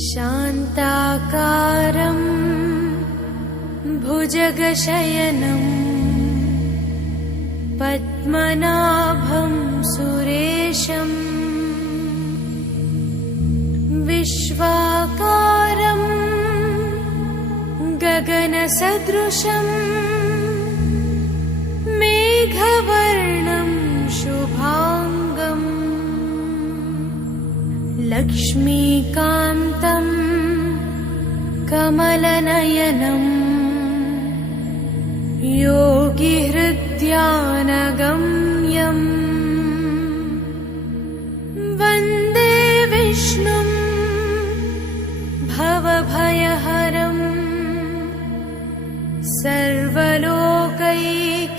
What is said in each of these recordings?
शान्ताकारं भुजगशयनं पद्मनाभं सुरेशम् विश्वाकारं गगनसदृशं मेघवर्णं शुभांगम् लक्ष्मीकान्तं कमलनयनं योगिहृद्यानगम्यम् वन्दे विष्णुं भवभयहरं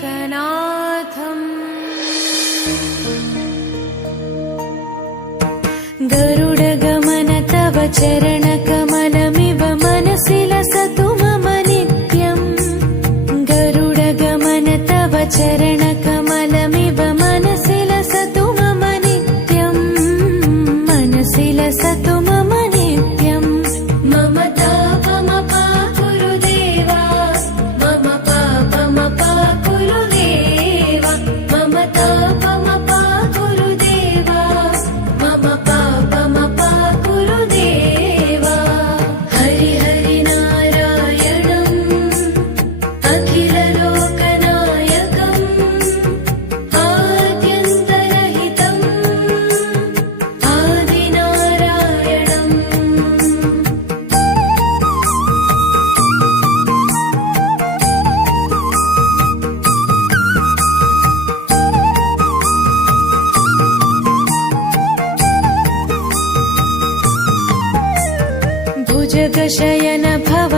सर्वलोकैकनाथम् गरुडगमन तव चरणकमलमिव मनसि लसतु मम नित्यम् गरुडगमन तव चरणकमलमिव मनसि लसतु मम नित्यम् मनसि लसतु मम नित्यम् मम तापमपाकुरु देवा मम पापमपाकुरु देवा मम तापमपाकुरु देवा मम पापमपाकुरु देवा हरि हरि नारायणम् अखिललोकनायकम् आद्यन्तरहितम् आदिनारायणम् भुजगशयन भव